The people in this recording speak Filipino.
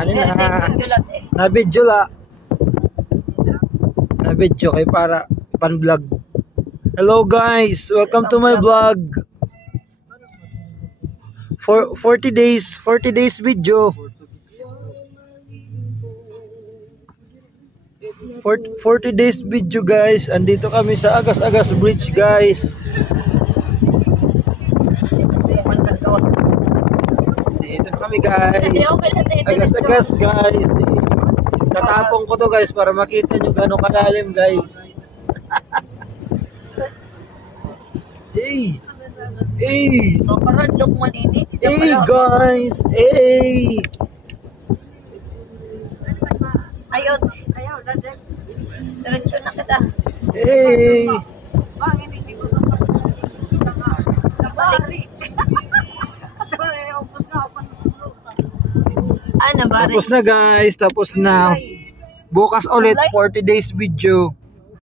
Ano na? Na-video la. Na-video kay para pan-vlog. Hello guys, welcome to my vlog. 40 days video. 40 days video guys. Andito kami sa Agas-Agas Bridge guys. Dito na kami guys. Agas-Agas guys. Tatapong ko to guys para makita nyo gano'ng kalalim guys. Hey! Hey! Hey guys! Hey! Ayaw, diretso na kita. Hey! Tapos na guys, tapos na. Bukas ulit 40 days video.